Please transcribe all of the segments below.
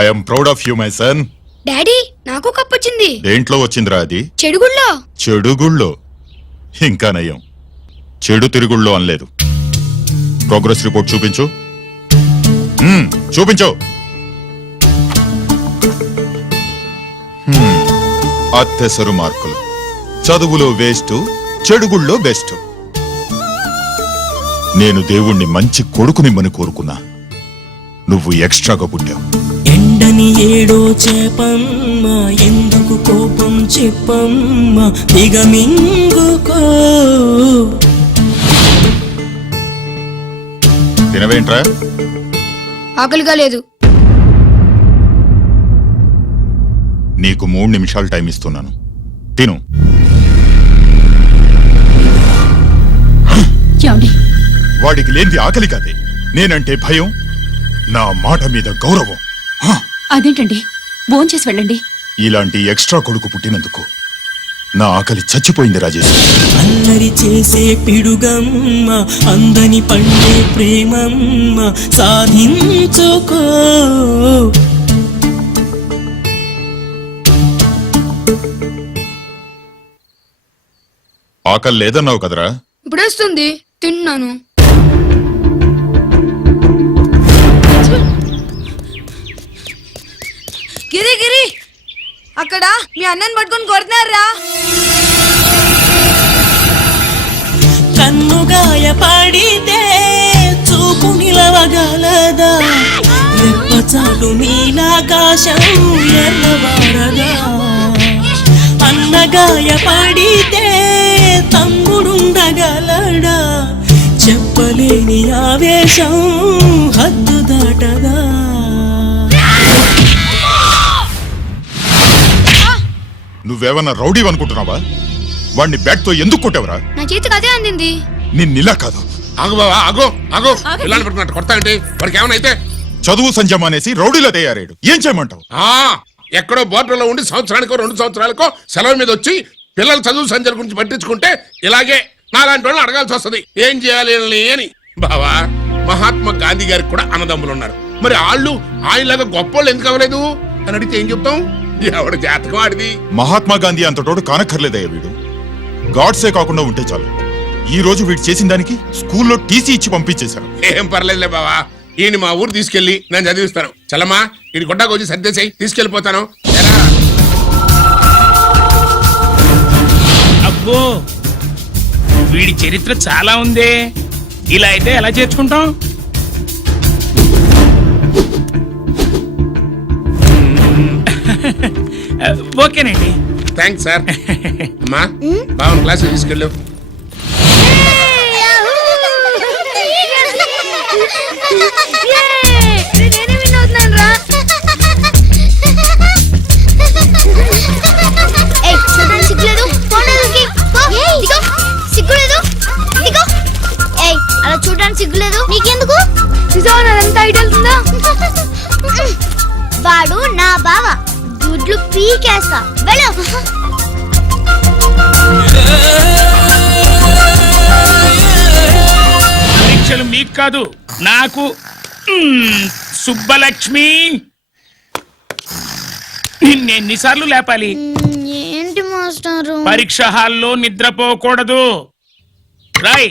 I'm proud of you my son. Daddy నాకు cup వచ్చింది. దేంట్లో వచ్చిందిరా అది? చెడుగుళ్ళో. చెడుగుళ్ళో? ఇంకా నయం, చెడు తిరుగుళ్ళో అనలేదు. ప్రోగ్రెస్ రిపోర్ట్ చూపించు. చూపించు. అత్తెసరు మార్కులు, చదువులో వేస్ట్, చెడుగుళ్ళో బెస్ట్. నేను దేవుణ్ణి మంచి కొడుకునిమ్మని కోరుకున్నా, నువ్వు ఎక్స్ట్రాగా పుట్టావు. ఎండని ఏడో చేపమ్మ, ఎందుకు కోపం చెప్పమ్మ, దిగమింగుకో. తినవేంట్రా? ఆకలిగా లేదు. నీకు 3 నిమిషాలు టైం ఇస్తున్నాను, తిను. వాడికి లేనిది ఆకలి కాదే, నేనంటే భయం, నా మాట మీద గౌరవం. అదేంటండి, భోంచేసి వెళ్ళండి. ఇలాంటి ఎక్స్ట్రా కొడుకు పుట్టినందుకు నా ఆకలి చచ్చిపోయింది రాజేష్. అల్లరి చేసే పిడుగమ్మ, అందని పండే ప్రేమమ్మ, సాధించుకో. ఆకలి లేదన్నావు కదరా? ఇప్పుడేస్తుంది, తిన్నాను. గిరి గిరి, అక్కడ మీ అన్నని పట్టుకొని కొడుతున్నారా? కన్నుగాయ పడితే చూపు నిలవగలదా, రెప్పచాటు నీలాకాశం ఎర్రవారదా. అన్నగాయ పడితే తమ్ముడుండగలడా, చెప్పలేని ఆవేశం హద్దు దాటదా. నువ్వేమన్నా రౌడీ అనుకుంటున్నావా? వాడిని బ్యాట్ తో ఎందుకు కొట్టావరా? నా చేతికి అదే అందింది. నిన్నిలా కాదు. ఆగు బావా, ఆగు ఆగు. పిల్లలు పెట్టుకున్నట్టు కొడతా అంటే వాడికి ఏమైనా అయితే? చదువు సంజమానేసి రౌడీలో తయారాడు, ఏం చేయమంటావు? ఎక్కడో బోర్డులో ఉండి సంవత్సరానికో 2 సంవత్సరాలకో సెలవు మీద వచ్చి పిల్లల చదువు సంజల గురించి పట్టించుకుంటే ఇలాగే నాలాంటి వాళ్ళని అడగాల్సి వస్తుంది, ఏం చేయాలి అని. బావా, మహాత్మా గాంధీ గారికి కూడా అన్నదమ్ములు ఉన్నారు, మరి వాళ్ళు ఆయనలాగా గొప్పోళ్ళు ఎందుకు అవ్వలేదు అని అడిగితే ఏం చెప్తాం? ఎవడు జాతకం ఆడిది. మహాత్మా గాంధీ అంతటోడు కానక్కర్లేదయ్య వీడు. గాడ్సే కాకుండా ఉంటే చాలు. ఈ రోజు వీడు చేసిన దానికి స్కూల్లో టీసీ ఇచ్చి పంపించేశారు. ఏం పర్లేదులే బావా, ఈయన మా ఊరు తీసుకెళ్లి నేను చదివిస్తాను. చలమా, ఈయన గొడ్డాకు వచ్చి సర్దేశాయి, తీసుకెళ్లిపోతాను. అబ్బో, వీడి చరిత్ర చాలా ఉందే, ఇలా అయితే ఎలా చేర్చుకుంటాం? ఓకేనండి, థ్యాంక్స్ సార్. అమ్మా, బావన్ క్లాస్ తీసుకెళ్ళు. అలా చూడడానికి సిగ్గులేదు నీకెందుకు? అంతా ఐటల్తుందా? వాడు నా బావ, గుడ్లు పీకేస్తా. వెళ్ళు. పరీక్షలు మీకు కాదు, నాకు. సుబ్బలక్ష్మి, నిన్నెన్నిసార్లు లేపాలి? ఏంటి మాస్టారు? పరీక్ష హాల్లో నిద్రపోకూడదు. రాయ్.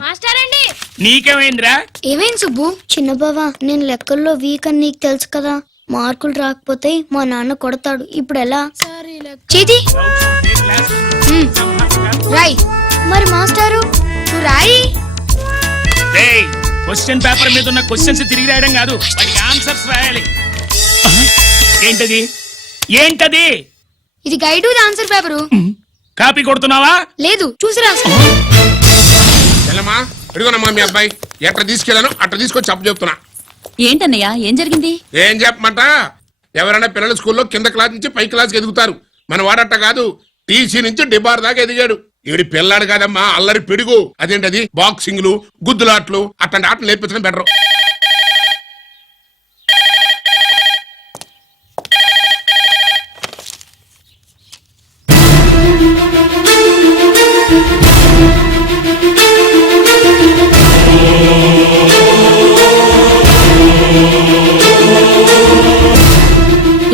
మాస్టర్ అండి, నీకేమైందిరా? ఏమైంది సుబ్బు? చిన్న బావా, నేను లెక్కల్లో వీక్ అని నీకు తెలుసు కదా, మార్కులు రాకపోతే మా నాన్న కొడతాడు. ఇప్పుడు ఎలా? చేతి రాయ్. మరి మాస్టారు నువ్వు రాయి. క్వశ్చన్ పేపర్ మీద ఉన్న క్వశ్చన్స్ తిరిగి రాయడం కాదు, వాటికి ఆన్సర్స్ రాయాలి. ఏంటది? ఏంటది? ఇది గైడ్ ఆన్సర్ పేపరు. కాపీ కొడుతున్నావా? లేదు, చూసి రాసుకో. చలమా, ఇదిగోనమ్మా మీ అబ్బాయి. ఎట్లా తీసుకెళ్ళాను అట్లా తీసుకొచ్చి చెప్పు చెప్తున్నా. ఏంటన్నయ్యా, ఏం జరిగింది? ఏం చెప్పమంట? ఎవరైనా పిల్లల స్కూల్లో కింద క్లాస్ నుంచి పై క్లాస్కి ఎదుగుతారు, మన వాడట్ట కాదు, టీసీ నుంచి డిబార్ దాకా ఎదిగాడు. ఈడి పిల్లాడు కాదమ్మా, అల్లరి పిడుగు. అదేంటది, బాక్సింగ్లు, గుద్దులాట్లు, అట్లాంటి ఆటలు నేర్పించడం బెటర్.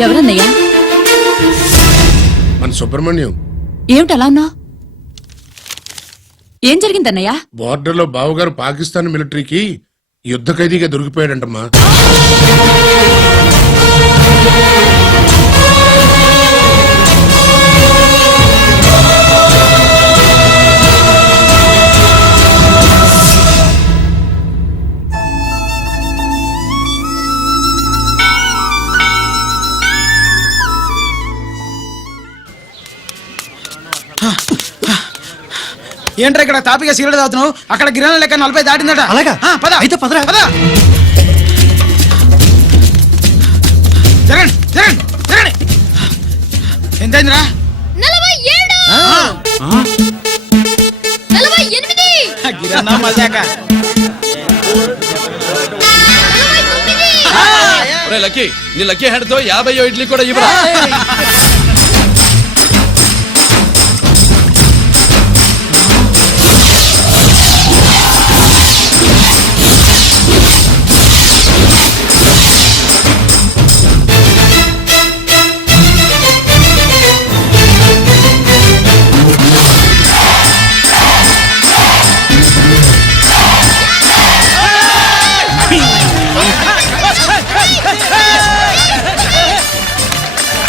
ఎవరన్నయ్యా? మన సుబ్రహ్మణ్యం ఏమిటి అలా ఉన్నావు? ఏం జరిగిందన్నయ్యా? బోర్డర్లో బావగారు పాకిస్తాన్ మిలిటరీకి యుద్ధ ఖైదీగా దొరికిపోయాడంటమ్మా. ఏంట్రా ఇక్కడ తాపిగా సిగరెట్ తాగుతున్నావు? అక్కడ గిరాన లెక్క 40 దాటిందట. అలాగా? పద అయితే పదరా. పద. జరగండి జరగండి జరగండి. ఎంతైందిరా? 47 గిరానా మజాక. లక్కీ నీ లక్కీ హెడ్ తో 50 ఇడ్లీ కూడా ఇవ్వరా.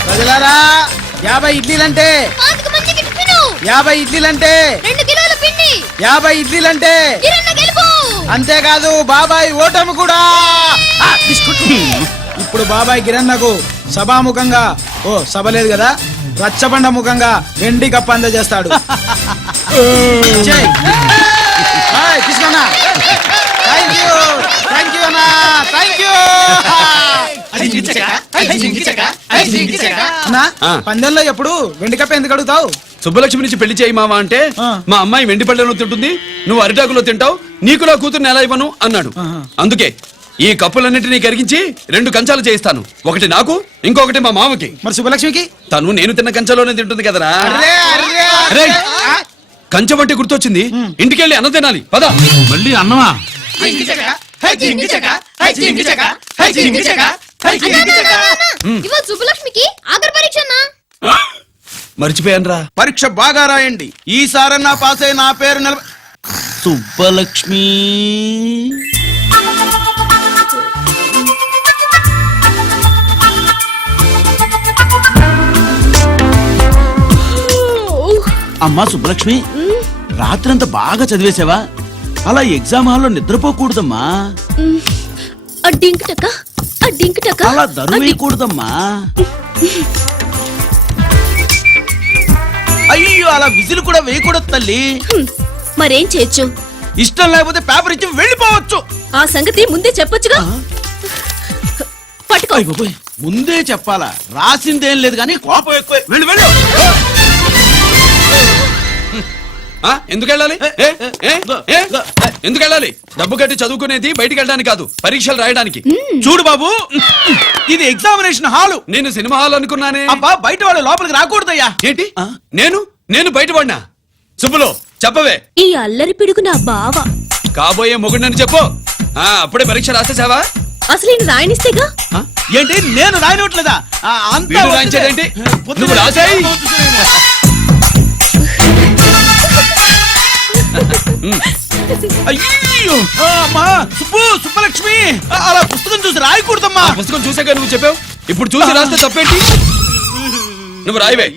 ప్రజలారా 50 ఇడ్లీలంటే 50 ఇడ్లీలంటే 2 కిలోల పిండి 50 ఇడ్లీలంటే కిరణ్ గెలుపు. అంతేకాదు బాబాయ్ ఓటమి కూడా. బిస్కుట్. ఇప్పుడు బాబాయ్ గిరన్నకు సభాముఖంగా సభ లేదు కదా, రచ్చబండ ముఖంగా వెండి కప్పు అందజేస్తాడు. తీసుకోనా. థ్యాంక్ యూ అన్నా, థ్యాంక్ యూ. అన్నా, పందెంలో ఎప్పుడు వెండి కప్పు ఎందుకు అడుగుతావు? సుబ్బలక్ష్మి నుంచి పెళ్లి చేయి మావా అంటే ఆ. మా అమ్మాయి వెండి పళ్ళెలో తింటుంది, నువ్వు అరిటాకులో తింటావు, నీకు నా కూతుర్ని ఎలా ఇవ్వను అన్నాడు. అందుకే ఈ కప్పులన్నిటినీ కరిగించి 2 కంచాలు చేయిస్తాను. ఒకటి నాకు, ఇంకొకటి మా మామకి. మరి శుభలక్ష్మికి? తను నేను తిన్న కంచంలోనే తింటుంది కదరా. అర్రే, అర్రే, అరే, అర్రే. కంచం అంటే గుర్తొచ్చింది, ఇంటికెళ్ళి అన్నం తినాలి పద. మళ్ళీ అన్నమా? ఇవాళ శుభలక్ష్మికి ఆఖరి పరీక్ష అన్నా. మర్చిపోయానురా. పరీక్ష బాగా రాయండి, ఈసారన్నా పాస్ అయి నా పేరు సుబ్బలక్ష్మి. అమ్మా సుబ్బలక్ష్మి, రాత్రంతా బాగా చదివేశావా? అలా ఎగ్జామ్ హాల్లో నిద్రపోకూడదమ్మా. అలా దరువేయకూడదమ్మా. అయ్యో, అలా విజిల్ కూడా వేయకూడదు తల్లి. మరేం చేయొచ్చు? ఇష్టం లేకపోతే పేపర్ ఇచ్చి వెళ్ళిపోవచ్చు. ఆ సంగతి ముందే చెప్పొచ్చుగా. పట్టుకో. అయ్య బాబోయ్, ముందే చెప్పాలా? రాసిందేం లేదు కానీ కోపం ఎక్కువ. వెళ్ళు వెళ్ళు. ఎందుకు వెళ్ళాలి? ఎందుకు వెళ్ళాలి? డబ్బు కట్టి చదువుకునేది బయటికి వెళ్ళడానికి కాదు, పరీక్షలు రాయడానికి. చూడు బాబు, ఇది ఎగ్జామినేషన్ హాలు. నేను సినిమా హాల్ అనుకున్నానే. అబ్బా, బయట వాళ్ళు లోపలికి రాకూడదయ్యా. ఏంటి? నేను బయటపడినా? సుబ్బులు చెప్పవే. ఈ అల్లరి పిడుగు నా బావ. కాబోయే మొగుడినని చెప్పు. అప్పుడే పరీక్ష రాసేసావా? అసలు నేను రాయనిస్తేగా. ఏంటి, నేను రాయనట్లేదా? వీడు రాయించేదేంటి? నువ్వు రాసాయి. అయ్యో, అమ్మా సుబ్బలక్ష్మి, అలా పుస్తకం చూసి రాయకూడదమ్మా. పుస్తకం చూసాక నువ్వు చెప్పావు, ఇప్పుడు చూసి రాస్తే తప్పేంటి? నువ్వు రాయవే.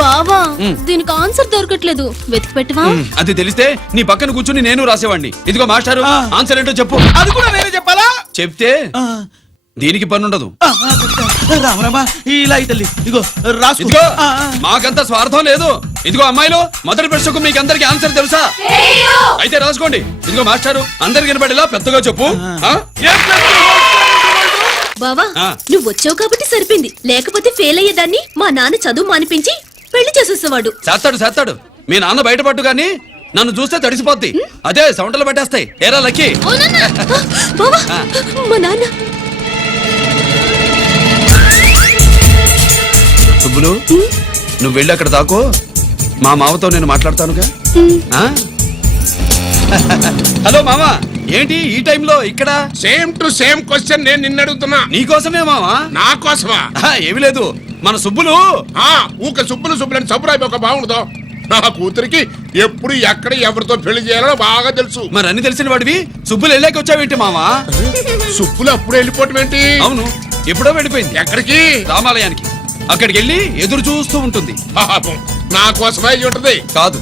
బావా, దీనికి ఆన్సర్ దొరకట్లేదు, వెతికి పెట్టవా? అది తెలిస్తే నీ పక్కన కూర్చుని నేను రాసేవాడిని. ఇదిగో మాస్టారు, ఆన్సర్ ఏంటో చెప్పు. అది కూడా నేనే చెప్పాలా? చెప్తే దీనికి పనుండదు. రామరామా, ఇలా తల్లి, ఇదిగో రాసుకో. ఇదిగో, మాకంత స్వార్థం లేదు. ఇదిగో అమ్మాయిలు, మొదటి ప్రశ్నకు మీకు అందరికి ఆన్సర్ తెలుసా? అయితే రాసుకోండి. ఇదిగో మాస్టారు, అందరికి వినపడేలా పెద్దగా చెప్పు. బావా, నువ్వు వచ్చావు కాబట్టి సరిపోయింది, లేకపోతే ఫెయిల్ అయ్యేదాన్ని. మా నాన్న చదువు మానిపించి పెళ్లి చేసేసేవాడు. చేస్తాడు. మీ నాన్న బయటపట్టు గాని నన్ను చూస్తే తడిసిపోద్ది. అదే సౌంటలు పట్టేస్తాయి. ఏరా లక్కీ. బావా, మా నాన్న. సుబ్బులు, నువ్వు వెళ్ళి అక్కడ దాకో, మా మామతో నేను మాట్లాడతానుగా. హలో మామ, ఏంటి ఈ టైంలో ఇక్కడ? సేమ్ టు సేమ్ క్వశ్చన్ నేను నిన్ను అడుగుతున్నా. నీకోసమే మావా. నా కోసమా? ఏమి లేదు, మన సుబ్బులు ఊక సుబ్బులని సబ్బురాయి ఒక బాగుండదు. నా కూతురికి ఎప్పుడు ఎక్కడ ఎవరితో పెళ్లి చేయాలో బాగా తెలుసు. మరి అన్ని తెలిసిన వాడివి సుబ్బులు వెళ్ళాక వచ్చావేంటి మావా? సుబ్బులు అప్పుడు వెళ్ళిపోవటం ఏంటి? అవును, ఎప్పుడో వెళ్ళిపోయింది. ఎక్కడికి? రామాలయానికి. అక్కడికి వెళ్ళి ఎదురు చూస్తూ ఉంటుంది. పాపం, నా కోసమే అయి ఉంటది. కాదు,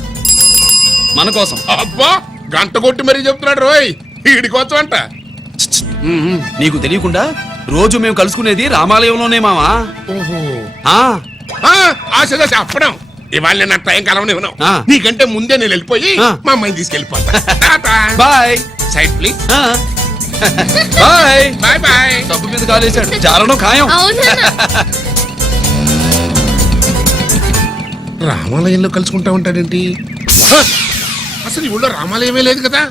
మన కోసం. అబ్బా, గంట కొట్టి మరీ చెప్తున్నాడు రోయ్, వీడి కోసం అంట. నీకు తెలియకుండా రోజు మేము కలుసుకునేది రామాలయంలోనే మావా. ఆశ చెప్పడం. ఇవాళ నేను నా టైం కలవని ఉన్నావు. ఆ. నీకంటే ముందే నేను వెళ్ళిపోయి మా అమ్మాయిని తీసుకెళ్ళిపోతా. Bye. Side please. Bye. Bye bye. డబ్బు మీద కాలేశాడు, జారడం ఖాయం. రామాలయంలో కలుసుకుంటా ఉంటాడేంటి? అసలు ఈ ఊళ్ళో రామాలయమే లేదు కదా.